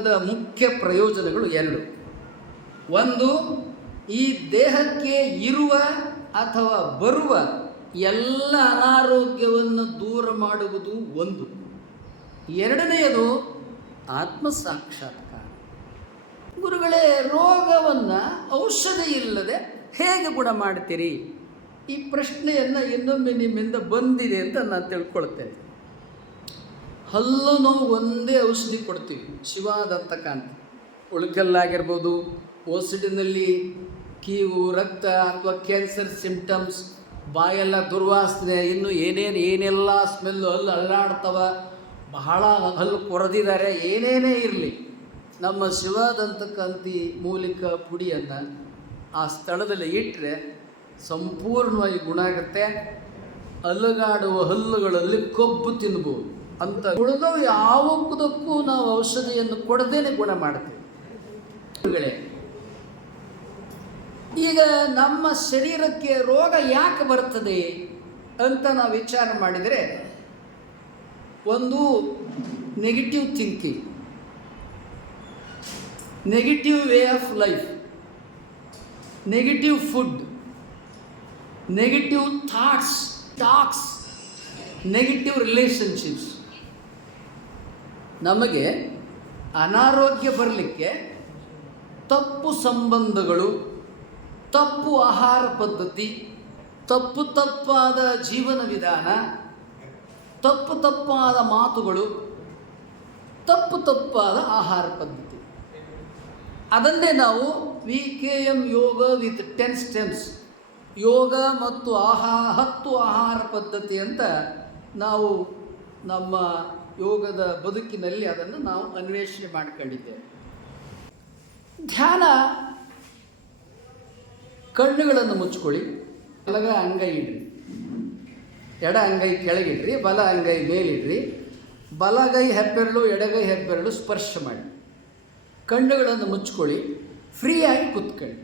ಯೋಗದ ಮುಖ್ಯ ಪ್ರಯೋಜನಗಳು ಎರಡು. ಒಂದು, ಈ ದೇಹಕ್ಕೆ ಇರುವ ಅಥವಾ ಬರುವ ಎಲ್ಲ ಅನಾರೋಗ್ಯವನ್ನು ದೂರ ಮಾಡುವುದು ಒಂದು. ಎರಡನೆಯದು ಆತ್ಮ ಸಾಕ್ಷಾತ್ಕಾರ ಗುರುಗಳೇ, ರೋಗವನ್ನು ಔಷಧಿ ಇಲ್ಲದೆ ಹೇಗೆ ಗುಣ ಮಾಡ್ತೀರಿ ಈ ಪ್ರಶ್ನೆಯನ್ನು ಇನ್ನೊಮ್ಮೆ ನಿಮ್ಮಿಂದ ಬಂದಿದೆ ಅಂತ ನಾನು ತಿಳ್ಕೊಳ್ತೇನೆ. ಹಲ್ಲು ನೋವು ಒಂದೇ ಔಷಧಿ ಕೊಡ್ತೀವಿ ಶಿವಾದಂತಕ್ಕಂತ ಉಳುಕಲ್ಲಾಗಿರ್ಬೋದು, ಓಸಿಡಿನಲ್ಲಿ ಕೀವು, ರಕ್ತ ಅಥವಾ ಕ್ಯಾನ್ಸರ್ ಸಿಂಪ್ಟಮ್ಸ್ ಬಾಯೆಲ್ಲ ದುರ್ವಾಸನೆ, ಇನ್ನು ಏನೇನು ಏನೆಲ್ಲ ಸ್ಮೆಲ್ಲು ಹಲ್ಲು ಅಲ್ಲಾಡ್ತವ, ಬಹಳ ಹಲ್ಲು ಕೊರೆದಿದ್ದಾರೆ ಏನೇನೇ ಇರಲಿ. ನಮ್ಮ ಶಿವದಂತಕಾಂತಿ ಮೂಲಿಕ ಪುಡಿಯನ್ನು ಆ ಸ್ಥಳದಲ್ಲಿ ಇಟ್ಟರೆ ಸಂಪೂರ್ಣವಾಗಿ ಗುಣ ಆಗುತ್ತೆ. ಅಲುಗಾಡುವ ಹಲ್ಲುಗಳಲ್ಲಿ ಕೊಬ್ಬು ತಿನ್ಬೋದು. ಅಂತ ಉಳಿದ ಯಾವುದಕ್ಕೂ ನಾವು ಔಷಧಿಯನ್ನು ಕೊಡದೇನೆ ಗುಣ ಮಾಡ್ತೀವಿ. ಈಗ ನಮ್ಮ ಶರೀರಕ್ಕೆ ರೋಗ ಯಾಕೆ ಬರ್ತದೆ ಅಂತ ನಾವು ವಿಚಾರ ಮಾಡಿದರೆ, ಒಂದು negative thinking negative way of life negative food negative thoughts talks negative relationships ನಮಗೆ ಅನಾರೋಗ್ಯ ಬರಲಿಕ್ಕೆ ತಪ್ಪು ಸಂಬಂಧಗಳು, ತಪ್ಪು ಆಹಾರ ಪದ್ಧತಿ, ತಪ್ಪು ತಪ್ಪಾದ ಜೀವನ ವಿಧಾನ, ತಪ್ಪು ತಪ್ಪಾದ ಮಾತುಗಳು, ತಪ್ಪು ತಪ್ಪಾದ ಆಹಾರ ಪದ್ಧತಿ. ಅದನ್ನೇ ನಾವು V K M yoga with ten stems, yoga ಮತ್ತು ಆಹಾ ಹತ್ತು ಆಹಾರ ಪದ್ಧತಿ ಅಂತ ನಾವು ನಮ್ಮ ಯೋಗದ ಬದುಕಿನಲ್ಲಿ ಅದನ್ನು ನಾವು ಅನ್ವೇಷಣೆ ಮಾಡಿಕೊಂಡಿದ್ದೇವೆ. ಧ್ಯಾನ ಕಣ್ಣುಗಳನ್ನು ಮುಚ್ಕೊಳ್ಳಿ ಬಲಗ ಅಂಗೈ ಇಡ್ರಿ. ಎಡ ಅಂಗೈ ಕೆಳಗಿಡ್ರಿ ಬಲ ಅಂಗೈ ಮೇಲಿಡ್ರಿ ಬಲಗೈ ಹೆಬ್ಬೆರಳು ಎಡಗೈ ಹೆಬ್ಬೆರಳು ಸ್ಪರ್ಶ ಮಾಡಿ. ಕಣ್ಣುಗಳನ್ನು ಮುಚ್ಕೊಳ್ಳಿ ಫ್ರೀಯಾಗಿ ಕೂತ್ಕೊಳ್ಳಿ.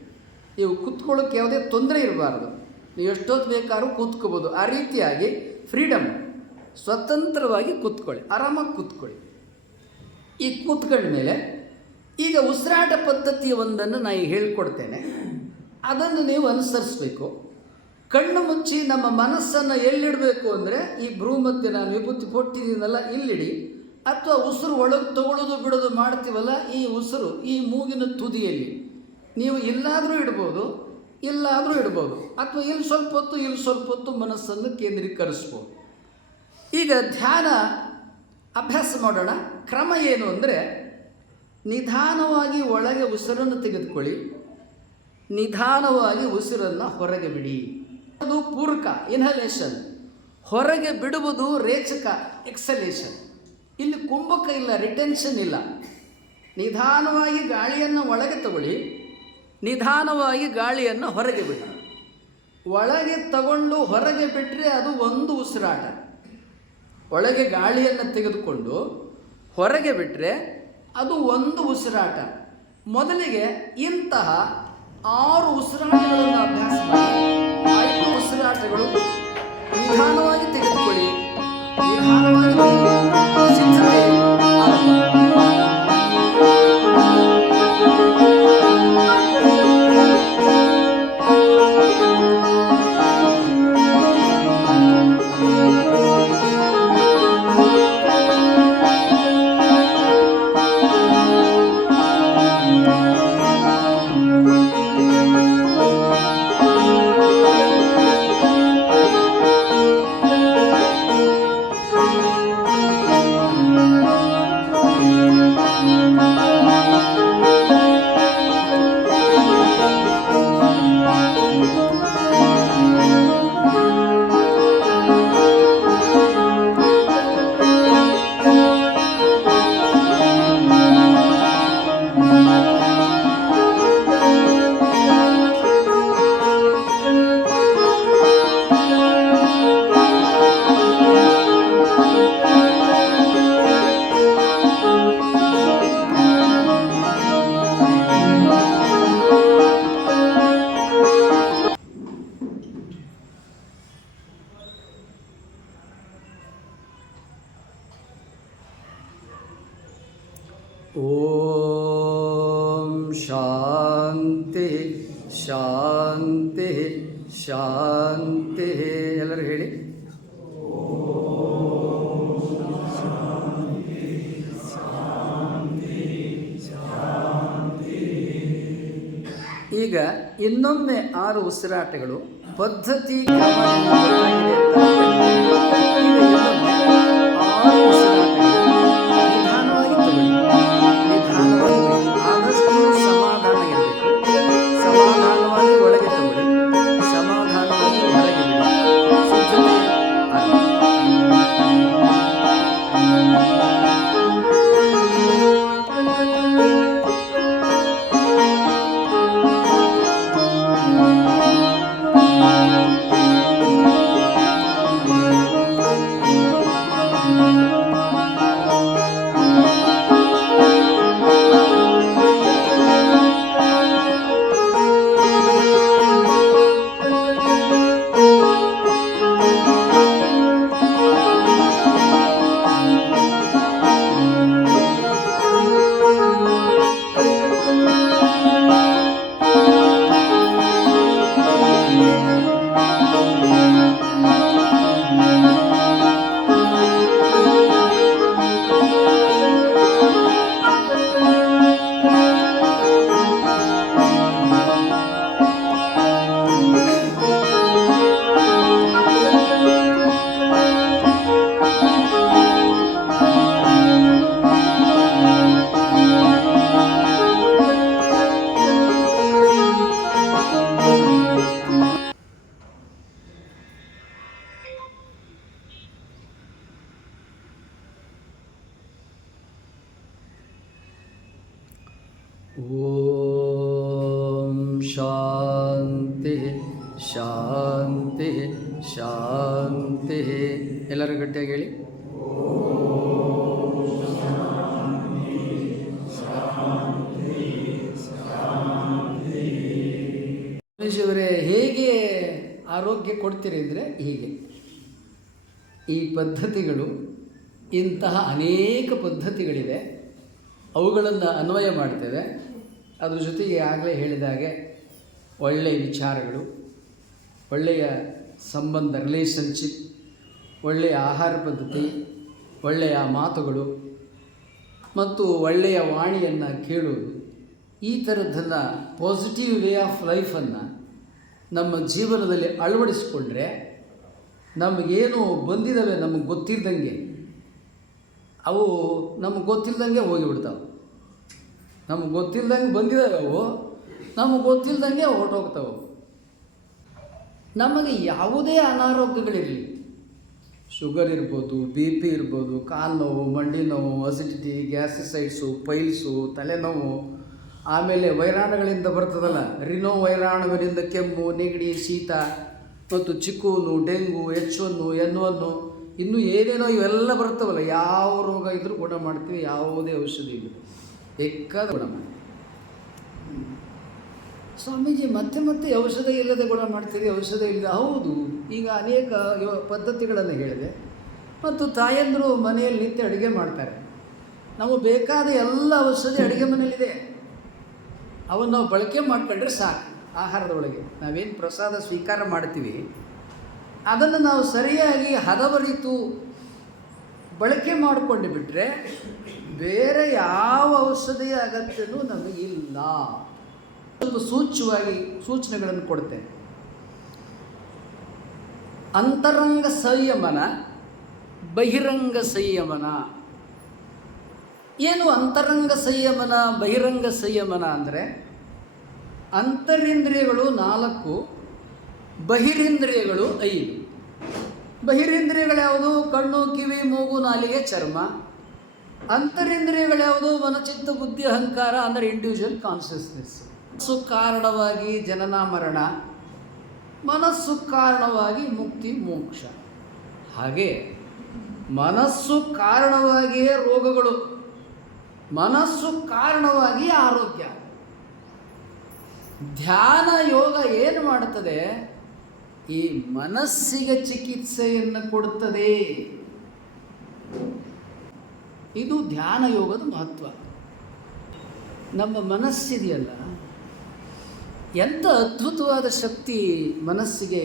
ನೀವು ಕೂತ್ಕೊಳ್ಳೋಕ್ಕೆ ಯಾವುದೇ ತೊಂದರೆ ಇರಬಾರ್ದು. ನೀವು ಎಷ್ಟೊತ್ತು ಬೇಕಾದ್ರೂ ಕೂತ್ಕೋಬೋದು. ಆ ರೀತಿಯಾಗಿ ಫ್ರೀಡಮ್ ಸ್ವತಂತ್ರವಾಗಿ ಕೂತ್ಕೊಳ್ಳಿ, ಆರಾಮಾಗಿ ಕೂತ್ಕೊಳ್ಳಿ. ಈ ಕೂತ್ಕೊಂಡ ಮೇಲೆ ಈಗ ಉಸಿರಾಟ ಪದ್ಧತಿಯ ಒಂದನ್ನು ನಾನು ಹೇಳಿಕೊಡ್ತೇನೆ. ಅದನ್ನು ನೀವು ಅನುಸರಿಸಬೇಕು. ಕಣ್ಣು ಮುಚ್ಚಿ ನಮ್ಮ ಮನಸ್ಸನ್ನು ಎಲ್ಲಿಡಬೇಕು ಅಂದರೆ, ಈ ಭ್ರೂಮಧ್ಯೆ ನಾನು ವಿಭೂತಿ ಕೊಟ್ಟಿದ್ದೀನಲ್ಲ, ಇಲ್ಲಿಡಿ. ಅಥವಾ ಉಸಿರು ಒಳಗೆ ತಗೊಳ್ಳೋದು ಬಿಡೋದು ಮಾಡ್ತೀವಲ್ಲ, ಈ ಉಸಿರು, ಈ ಮೂಗಿನ ತುದಿಯಲ್ಲಿ. ನೀವು ಇಲ್ಲಾದರೂ ಇಡ್ಬೋದು ಇಲ್ಲಾದರೂ ಇಡ್ಬೋದು. ಅಥವಾ ಇಲ್ಲಿ ಸ್ವಲ್ಪ ಹೊತ್ತು, ಇಲ್ಲಿ ಸ್ವಲ್ಪ ಹೊತ್ತು ಮನಸ್ಸನ್ನು ಕೇಂದ್ರೀಕರಿಸ್ಬೋದು. ಈಗ ಧ್ಯಾನ ಅಭ್ಯಾಸ ಮಾಡೋಣ. ಕ್ರಮ ಏನು ಅಂದರೆ ನಿಧಾನವಾಗಿ ಒಳಗೆ ಉಸಿರನ್ನು ತೆಗೆದುಕೊಳ್ಳಿ. ನಿಧಾನವಾಗಿ ಉಸಿರನ್ನು ಹೊರಗೆ ಬಿಡಿ. ಅದು ಪೂರಕ ಇನ್ಹಲೇಷನ್ ಹೊರಗೆ ಬಿಡುವುದು ರೇಚಕ ಎಕ್ಸಲೇಷನ್ ಇಲ್ಲಿ ಕುಂಭಕ ಇಲ್ಲ ರಿಟೆನ್ಷನ್ ಇಲ್ಲ. ನಿಧಾನವಾಗಿ ಗಾಳಿಯನ್ನು ಒಳಗೆ ತಗೊಳ್ಳಿ. ನಿಧಾನವಾಗಿ ಗಾಳಿಯನ್ನು ಹೊರಗೆ ಬಿಡಿ. ಒಳಗೆ ತಗೊಂಡು ಹೊರಗೆ ಬಿಟ್ಟರೆ ಅದು ಒಂದು ಉಸಿರಾಟ. ಒಳಗೆ ಗಾಳಿಯನ್ನು ತೆಗೆದುಕೊಂಡು ಹೊರಗೆ ಬಿಟ್ಟರೆ ಅದು ಒಂದು ಉಸಿರಾಟ. ಮೊದಲಿಗೆ ಇಂತಹ ಆರು ಉಸಿರಾಟಗಳನ್ನು ಅಭ್ಯಾಸ ಮಾಡಿ ಐದು ಉಸಿರಾಟಗಳು ಶಾಂತಿ ಶಾಂತಿ ಶಾಂತಿ. ಎಲ್ಲರೂ ಹೇಳಿ. ಈಗ ಇನ್ನೊಮ್ಮೆ ಆರು ಉಸಿರಾಟಗಳು ಪದ್ಧತಿ ಓಂ ಶಾಂತಿ ಶಾಂತಿ ಶಾಂತಿ. ಎಲ್ಲರೂ ಗಟ್ಟಿಯಾಗಿ ಹೇಳಿ. ಮನುಷ್ಯವರೇ ಹೇಗೆ ಆರೋಗ್ಯ ಕೊಡ್ತೀರಿ ಅಂದರೆ ಹೀಗೆ. ಈ ಪದ್ಧತಿಗಳು ಇಂತಹ ಅನೇಕ ಪದ್ಧತಿಗಳಿವೆ. ಅವುಗಳನ್ನು ಅನ್ವಯ ಮಾಡ್ತೇವೆ. ಅದ್ರ ಜೊತೆಗೆ ಆಗಲೇ ಹೇಳಿದಾಗೆ ಒಳ್ಳೆಯ ವಿಚಾರಗಳು, ಒಳ್ಳೆಯ ಸಂಬಂಧ ರಿಲೇಷನ್ಶಿಪ್ ಒಳ್ಳೆಯ ಆಹಾರ ಪದ್ಧತಿ, ಒಳ್ಳೆಯ ಮಾತುಗಳು ಮತ್ತು ಒಳ್ಳೆಯ ವಾಣಿಯನ್ನು ಕೇಳುವುದು. ಈ ಥರದ್ದನ್ನು ಪಾಸಿಟಿವ್ ವೇ ಆಫ್ ಲೈಫನ್ನು ನಮ್ಮ ಜೀವನದಲ್ಲಿ ಅಳವಡಿಸಿಕೊಂಡ್ರೆ ನಮಗೇನು ಬಂದಿದ್ದಾವೆ ನಮಗೆ ಗೊತ್ತಿದ್ದಂಗೆ ಅವು ನಮಗೆ ಗೊತ್ತಿಲ್ಲದಂಗೆ ಹೋಗಿಬಿಡ್ತಾವೆ. ನಮಗೆ ಗೊತ್ತಿಲ್ದಂಗೆ ಬಂದಿದ್ದಾವೆ ಅವು. ನಮಗೆ ಗೊತ್ತಿಲ್ದಂಗೆ ಹೊರಟೋಗ್ತಾವೆ ನಮಗೆ ಯಾವುದೇ ಅನಾರೋಗ್ಯಗಳಿರಲಿ. ಶುಗರ್ ಇರ್ಬೋದು, ಬಿ ಪಿ ಇರ್ಬೋದು, ಕಾಲು ನೋವು, ಮಂಡಿ ನೋವು, ಅಸಿಡಿಟಿ ಗ್ಯಾಸಿಸೈಡ್ಸು ಪೈಲ್ಸು, ತಲೆನೋವು, ಆಮೇಲೆ ವೈರಾಣುಗಳಿಂದ ಬರ್ತದಲ್ಲ, ರಿನೋ ವೈರಾಣುಗಳಿಂದ ಕೆಮ್ಮು, ನೆಗಡಿ, ಶೀತ, ಮತ್ತು ಚಿಕ್ಕೂನು, dengue H one N one ಇನ್ನೂ ಏನೇನೋ ಇವೆಲ್ಲ ಬರ್ತಾವಲ್ಲ, ಯಾವ ರೋಗ ಇದ್ರೂ ಗುಣ ಮಾಡ್ತೀವಿ, ಯಾವುದೇ ಔಷಧಿ ಇಲ್ಲ ಬೇಕಾದ ಗುಣ ಮಾಡಿ ಸ್ವಾಮೀಜಿ, ಮತ್ತೆ ಮತ್ತೆ ಔಷಧ ಇಲ್ಲದೆ ಗುಣ ಮಾಡ್ತೀರಿ ಔಷಧ ಇಲ್ಲದೆ. ಹೌದು, ಈಗ ಅನೇಕ ಪದ್ಧತಿಗಳನ್ನು ಹೇಳಿದೆ. ಮತ್ತು ತಾಯಂದರು ಮನೆಯಲ್ಲಿ ನಿಂತು ಅಡುಗೆ ಮಾಡ್ತಾರೆ. ನಾವು ಬೇಕಾದ ಎಲ್ಲ ಔಷಧಿ ಅಡುಗೆ ಮನೆಯಲ್ಲಿದೆ. ಅವನ್ನು ನಾವು ಬಳಕೆ ಮಾಡಿಕೊಂಡ್ರೆ ಸಾಕು, ಆಹಾರದ ಒಳಗೆ. ನಾವೇನು ಪ್ರಸಾದ ಸ್ವೀಕಾರ ಮಾಡ್ತೀವಿ, ಅದನ್ನು ನಾವು ಸರಿಯಾಗಿ ಹದವರಿತು ಬಳಕೆ ಮಾಡಿಕೊಂಡು ಬಿಟ್ಟರೆ ಬೇರೆ ಯಾವ ಔಷಧಿಯ ಅಗತ್ಯನೂ ನಮಗಿಲ್ಲ ಸ್ವಲ್ಪ ಸೂಚ್ಯವಾಗಿ ಸೂಚನೆಗಳನ್ನು ಕೊಡ್ತೇನೆ. ಅಂತರಂಗ ಸಂಯಮನ, ಬಹಿರಂಗ ಸಂಯಮನ. ಏನು ಅಂತರಂಗ ಸಂಯಮನ, ಬಹಿರಂಗ ಸಂಯಮನ ಅಂದರೆ? ಅಂತರಿಂದ್ರಿಯಗಳು ನಾಲ್ಕು, ಬಹಿರಿಂದ್ರಿಯಗಳು ಐದು. ಬಹಿರಿಂದ್ರಿಯಗಳು ಯಾವುದು? ಕಣ್ಣು, ಕಿವಿ, ಮೂಗು, ನಾಲಿಗೆ, ಚರ್ಮ. ಅಂತರೇಂದ್ರಿಯಗಳ್ಯಾವುದು ಮನಚಿತ್ತ, ಬುದ್ಧಿ, ಅಹಂಕಾರ, ಅಂದರೆ ಇಂಡಿವಿಜುವಲ್ ಕಾನ್ಷಿಯಸ್ನೆಸ್ ಮನಸ್ಸು ಕಾರಣವಾಗಿ ಜನನ, ಮರಣ. ಮನಸ್ಸು ಕಾರಣವಾಗಿ ಮುಕ್ತಿ, ಮೋಕ್ಷ. ಹಾಗೆ ಮನಸ್ಸು ಕಾರಣವಾಗಿಯೇ ರೋಗಗಳು. ಮನಸ್ಸು ಕಾರಣವಾಗಿ ಆರೋಗ್ಯ. ಧ್ಯಾನ ಯೋಗ ಏನು ಮಾಡುತ್ತದೆ? ಈ ಮನಸ್ಸಿಗೆ ಚಿಕಿತ್ಸೆಯನ್ನು ಕೊಡುತ್ತದೆ. ಇದು ಧ್ಯಾನ ಯೋಗದ ಮಹತ್ವ. ನಮ್ಮ ಮನಸ್ಸಿದೆಯಲ್ಲ, ಎಂಥ ಅದ್ಭುತವಾದ ಶಕ್ತಿ ಮನಸ್ಸಿಗೆ,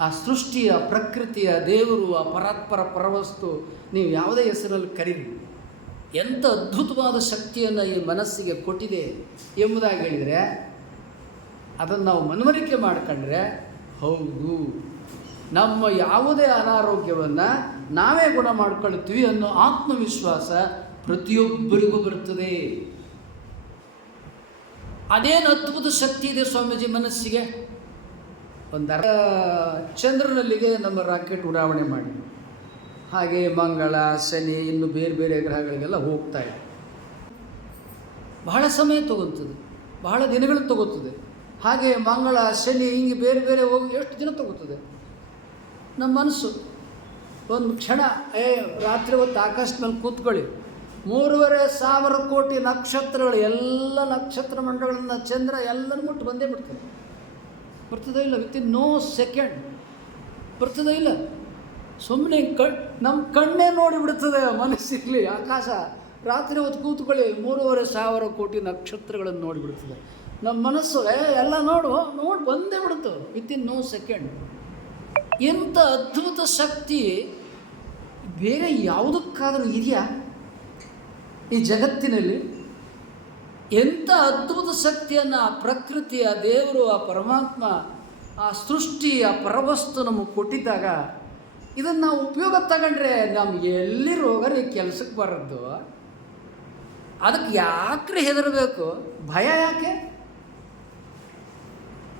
ಆ ಸೃಷ್ಟಿಯ, ಪ್ರಕೃತಿಯ, ದೇವರು, ಆ ಪರಾತ್ಪರ ಪರವಸ್ತು ನೀವು ಯಾವುದೇ ಹೆಸರಲ್ಲಿ ಕರೀರಿ. ಎಂಥ ಅದ್ಭುತವಾದ ಶಕ್ತಿಯನ್ನು ಈ ಮನಸ್ಸಿಗೆ ಕೊಟ್ಟಿದೆ ಎಂಬುದಾಗಿ ಹೇಳಿದರೆ, ಅದನ್ನು ನಾವು ಮನವರಿಕೆ ಮಾಡ್ಕೊಂಡ್ರೆ ಹೌದು. ನಮ್ಮ ಯಾವುದೇ ಅನಾರೋಗ್ಯವನ್ನು ನಾವೇ ಗುಣ ಮಾಡ್ಕೊಳ್ತೀವಿ ಅನ್ನೋ ಆತ್ಮವಿಶ್ವಾಸ ಪ್ರತಿಯೊಬ್ಬರಿಗೂ ಬರ್ತದೆ ಅದೇನು ಅದ್ಭುತ ಶಕ್ತಿ ಇದೆ ಸ್ವಾಮೀಜಿ ಮನಸ್ಸಿಗೆ? ಒಂದು ಚಂದ್ರನಲ್ಲಿಗೆ ನಮ್ಮ ರಾಕೆಟ್ ಉಡಾವಣೆ ಮಾಡಿ. ಹಾಗೆ ಮಂಗಳ, ಶನಿ, ಇನ್ನು ಬೇರೆ ಬೇರೆ ಗ್ರಹಗಳಿಗೆಲ್ಲ ಹೋಗ್ತಾ ಇದೆ. ಬಹಳ ಸಮಯ ತಗೊತದೆ ಬಹಳ ದಿನಗಳು ತಗೋತದೆ ಹಾಗೆ ಮಂಗಳ, ಶನಿ ಹಿಂಗೆ ಬೇರೆ ಬೇರೆ ಹೋಗಿ ಎಷ್ಟು ದಿನ ತಗೋತದೆ? ನಮ್ಮ ಮನಸ್ಸು. ಒಂದು ಕ್ಷಣ, ಏ, ರಾತ್ರಿ ಹೊತ್ತು ಆಕಾಶದ ಮೇಲೆ ಕೂತ್ಕೊಳ್ಳಿ. ಮೂರುವರೆ ಸಾವಿರ ಕೋಟಿ ನಕ್ಷತ್ರಗಳು, ಎಲ್ಲ ನಕ್ಷತ್ರ ಮಂಡಳಗಳನ್ನ ಚಂದ್ರ ಎಲ್ಲರೂ ಮುಟ್ಟು ಬಂದೇ ಬಿಡ್ತದೆ. ಬರ್ತದೋ ಇಲ್ಲ ವಿತ್ ಇನ್ ನೋ ಸೆಕೆಂಡ್ ಬರ್ತದೋ ಇಲ್ಲ? ಸುಮ್ಮನೆ ಕಣ್ ನಮ್ಮ ಕಣ್ಣೇ ನೋಡಿಬಿಡ್ತದೆ ಮನಸ್ಸಿರಲಿ ಆಕಾಶ, ರಾತ್ರಿ ಹೊತ್ತು ಕೂತ್ಕೊಳ್ಳಿ, ಮೂರುವರೆ ಸಾವಿರ ಕೋಟಿ ನಕ್ಷತ್ರಗಳನ್ನು ನೋಡಿಬಿಡ್ತದೆ ನಮ್ಮ ಮನಸ್ಸು ಎಲ್ಲ ನೋಡು, ನೋಡಿ ಬಂದೇ ಬಿಡುತ್ತೆ ವಿತ್ ಇನ್ ನೋ ಸೆಕೆಂಡ್ ಎಂಥ ಅದ್ಭುತ ಶಕ್ತಿ, ಬೇರೆ ಯಾವುದಕ್ಕಾದರೂ ಇದೆಯಾ? ಈ ಜಗತ್ತಿನಲ್ಲಿ ಎಂಥ ಅದ್ಭುತ ಶಕ್ತಿಯನ್ನು ಆ ಪ್ರಕೃತಿಯ ದೇವರು, ಆ ಪರಮಾತ್ಮ, ಆ ಸೃಷ್ಟಿ, ಆ ಪರವಸ್ತು ನಮಗೆ ಕೊಟ್ಟಿದ್ದಾಗ, ಇದನ್ನು ನಾವು ಉಪಯೋಗ ತಗೊಂಡ್ರೆ ನಮ್ಗೆ ಎಲ್ಲಿ ರೋಗರಿ ಕೆಲಸಕ್ಕೆ ಬರೋದು? ಅದಕ್ಕೆ ಯಾಕ್ರೆ ಹೆದರಬೇಕು? ಭಯ ಯಾಕೆ?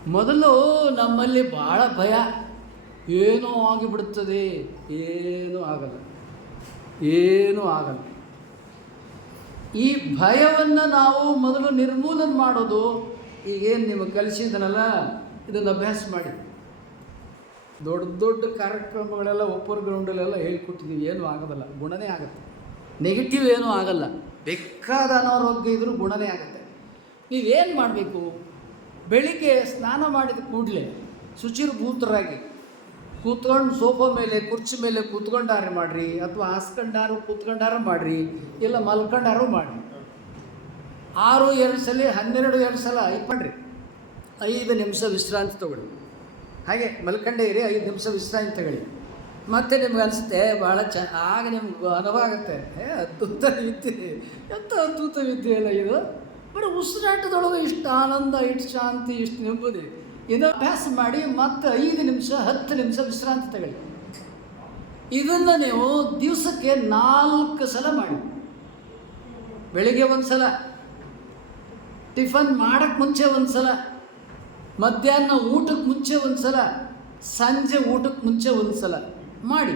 ಮೊದಲು ನಮ್ಮಲ್ಲಿ ಭಾಳ ಭಯ. ಏನೋ ಆಗಿಬಿಡುತ್ತದೆ. ಏನೂ ಆಗಲ್ಲ. ಏನೂ ಆಗಲ್ಲ. ಈ ಭಯವನ್ನು ನಾವು ಮೊದಲು ನಿರ್ಮೂಲನೆ ಮಾಡೋದು, ಈಗೇನು ನಿಮಗೆ ಕಲಿಸಿದನಲ್ಲ? ಇದನ್ನು ಅಭ್ಯಾಸ ಮಾಡಿ. ದೊಡ್ಡ ದೊಡ್ಡ ಕಾರ್ಯಕ್ರಮಗಳೆಲ್ಲ ಒಪ್ಪರ್ ಗ್ರೌಂಡಲ್ಲೆಲ್ಲ ಹೇಳ್ಕೊಟ್ಟಿದ್ದೀವಿ ಏನೂ ಆಗೋದಲ್ಲ ಗುಣನೇ ಆಗುತ್ತೆ. ನೆಗೆಟಿವ್ ಏನೂ ಆಗಲ್ಲ. ಬೇಕಾದ ಅನಾರೋಗ್ಯ ಇದ್ದರೂ ಗುಣನೇ ಆಗುತ್ತೆ. ನೀವೇನು ಮಾಡಬೇಕು? ಬೆಳಿಗ್ಗೆ ಸ್ನಾನ ಮಾಡಿದ ಕೂಡಲೇ ಶುಚಿರ್ಭೂತರಾಗಿ ಕೂತ್ಕೊಂಡು ಸೋಫಾ ಮೇಲೆ, ಕುರ್ಚಿ ಮೇಲೆ ಕೂತ್ಕೊಂಡಾರ ಮಾಡಿರಿ ಅಥವಾ ಹಾಸ್ಕೊಂಡಾರು, ಕೂತ್ಕೊಂಡಾರ ಮಾಡಿರಿ, ಇಲ್ಲ ಮಲ್ಕೊಂಡಾರು ಮಾಡಿ ಆರು ಎರಡು ಸಲ, ಹನ್ನೆರಡು ಎರಡು ಸಲ ಮಾಡ್ರಿ. ಐದು ನಿಮಿಷ ವಿಶ್ರಾಂತಿ ತಗೊಳ್ಳಿ. ಹಾಗೆ ಮಲ್ಕೊಂಡೇ ಇರಿ, ಐದು ನಿಮಿಷ ವಿಶ್ರಾಂತಿ ತಗೊಳ್ಳಿ. ಮತ್ತೆ ನಿಮ್ಗೆ ಅನಿಸುತ್ತೆ, ಭಾಳ ಚ, ಆಗ ನಿಮ್ಗೆ ಅನುಭವ ಆಗುತ್ತೆ. ಏ, ಅದ್ಭುತ ವಿದ್ಯೆ, ಎಂಥ ಅದ್ಭುತ ವಿದ್ಯೆ ಅಲ್ಲ ಇದು. ಬರೀ ಉಸಿರಾಟದೊಳಗೆ ಇಷ್ಟು ಆನಂದ, ಇಷ್ಟು ಶಾಂತಿ, ಇಷ್ಟು ನೆಮ್ಮದಿ. ಇದು ಅಭ್ಯಾಸ ಮಾಡಿ ಮತ್ತೆ ಐದು ನಿಮಿಷ, ಹತ್ತು ನಿಮಿಷ ವಿಶ್ರಾಂತಿ ತಗೊಳ್ಳಿ. ಇದನ್ನು ನೀವು ದಿವಸಕ್ಕೆ ನಾಲ್ಕು ಸಲ ಮಾಡಿ. ಬೆಳಿಗ್ಗೆ ಒಂದು ಸಲ, ಟಿಫನ್ ಮಾಡೋಕ್ಕೆ ಮುಂಚೆ ಒಂದು ಸಲ, ಮಧ್ಯಾಹ್ನ ಊಟಕ್ಕೆ ಮುಂಚೆ ಒಂದು ಸಲ, ಸಂಜೆ ಊಟಕ್ಕೆ ಮುಂಚೆ ಒಂದು ಸಲ ಮಾಡಿ.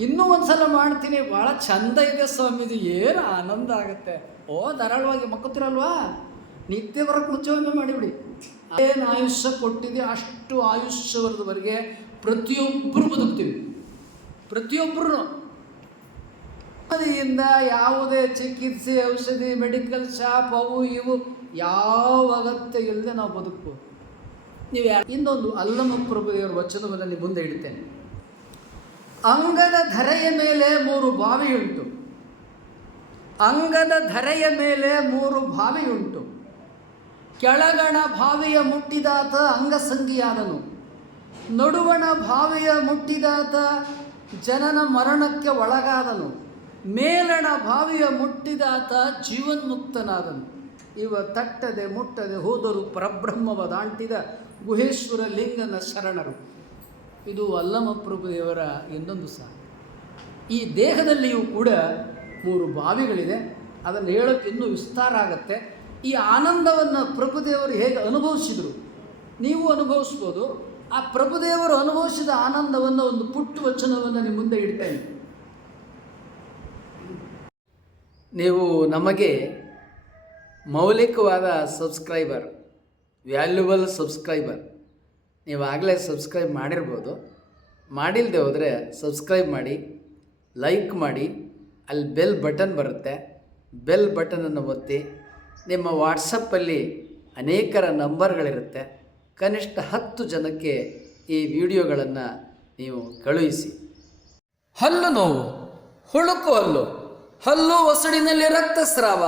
ಇನ್ನೂ ಒಂದು ಸಲ ಮಾಡ್ತೀನಿ. ಭಾಳ ಚಂದ ಇದೆ ಸ್ವಾಮೀಜಿ. ಏನು ಆನಂದ ಆಗುತ್ತೆ. ಓ, ಧಾರಾಳವಾಗಿ ಮಕ್ಕತ್ತಿರಲ್ವಾ? ನಿತ್ಯ ಬರೋಕ್ಕೆ ಮುಂಚೆ ಮಾಡಿಬಿಡಿ. ಏನು ಆಯುಷ್ಯ ಕೊಟ್ಟಿದೆ ಅಷ್ಟು ಆಯುಷ್ಯವರೆಗೆ ಪ್ರತಿಯೊಬ್ಬರು ಬದುಕ್ತೀವಿ. ಪ್ರತಿಯೊಬ್ಬರು. ಅದರಿಂದ ಯಾವುದೇ ಚಿಕಿತ್ಸೆ, ಔಷಧಿ, ಮೆಡಿಕಲ್ ಶಾಪ್, ಅವು ಇವು ಯಾವ ಅಗತ್ಯ ಇಲ್ಲದೆ ನಾವು ಬದುಕ್ಬೋದು. ನೀವು ಯಾರು ಇನ್ನೊಂದು ಅಲ್ಲಮ ಪ್ರಭುದೇವರ ವಚನವನ್ನು ಮುಂದೆ ಇಡ್ತೇನೆ. ಅಂಗದ ಧರೆಯ ಮೇಲೆ ಮೂರು ಬಾವಿಯುಂಟು. ಅಂಗದ ಧರೆಯ ಮೇಲೆ ಮೂರು ಬಾವಿಯುಂಟು. ಕೆಳಗಣ ಬಾವಿಯ ಮುಟ್ಟಿದಾತ ಅಂಗಸಂಗಿಯಾದನು. ನಡುವಣ ಬಾವಿಯ ಮುಟ್ಟಿದಾತ ಜನನ ಮರಣಕ್ಕೆ ಒಳಗಾದನು. ಮೇಲಣ ಬಾವಿಯ ಮುಟ್ಟಿದಾತ ಜೀವನ್ಮುಕ್ತನಾದನು. ಇವ ತಟ್ಟದೆ ಮುಟ್ಟದೆ ಹೋದರು ಪರಬ್ರಹ್ಮವ ದಾಂಟಿದ ಗುಹೇಶ್ವರ ಲಿಂಗನ ಶರಣರು. ಇದು ಅಲ್ಲಮ ಪ್ರಭುದೇವರ ಇನ್ನೊಂದು ಸಾಲು ಈ ದೇಹದಲ್ಲಿಯೂ ಕೂಡ ಮೂರು ಬಾವಿಗಳಿದೆ. ಅದನ್ನು ಹೇಳೋಕ್ಕೆ ಇನ್ನೂ ವಿಸ್ತಾರ ಆಗುತ್ತೆ. ಈ ಆನಂದವನ್ನು ಪ್ರಭುದೇವರು ಹೇಗೆ ಅನುಭವಿಸಿದರು? ನೀವು ಅನುಭವಿಸ್ಬೋದು. ಆ ಪ್ರಭುದೇವರು ಅನುಭವಿಸಿದ ಆನಂದವನ್ನು ಒಂದು ಪುಟ್ಟು ವಚನವನ್ನು ನಿಮ್ಮ ಮುಂದೆ ಇಡ್ತೇನೆ ನೀವು ನಮಗೆ ಮೌಲಿಕವಾದ ಸಬ್ಸ್ಕ್ರೈಬರ್, ವ್ಯಾಲ್ಯುಬಲ್ ಸಬ್ಸ್ಕ್ರೈಬರ್ ನೀವು ಆಗಲೇ ಸಬ್ಸ್ಕ್ರೈಬ್ ಮಾಡಿರ್ಬೋದು. ಮಾಡಿಲ್ಲದೆ ಹೋದರೆ ಸಬ್ಸ್ಕ್ರೈಬ್ ಮಾಡಿ, ಲೈಕ್ ಮಾಡಿ, ಅಲ್ಲಿ ಬೆಲ್ ಬಟನ್ ಬರುತ್ತೆ. ಬೆಲ್ ಬಟನನ್ನು ಒತ್ತಿ, ನಿಮ್ಮ ವಾಟ್ಸಪ್ಪಲ್ಲಿ ಅನೇಕರ ನಂಬರ್ಗಳಿರುತ್ತೆ. ಕನಿಷ್ಠ ಹತ್ತು ಜನಕ್ಕೆ ಈ ವಿಡಿಯೋಗಳನ್ನು ನೀವು ಕಳುಹಿಸಿ. ಹಲ್ಲು ನೋವು, ಹುಳುಕು ಹಲ್ಲು ಹಲ್ಲು ಒಸಡಿನಲ್ಲಿ ರಕ್ತಸ್ರಾವ,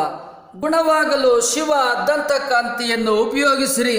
ಗುಣವಾಗಲು ಶಿವ ದಂತಕಾಂತಿಯನ್ನು ಉಪಯೋಗಿಸಿರಿ.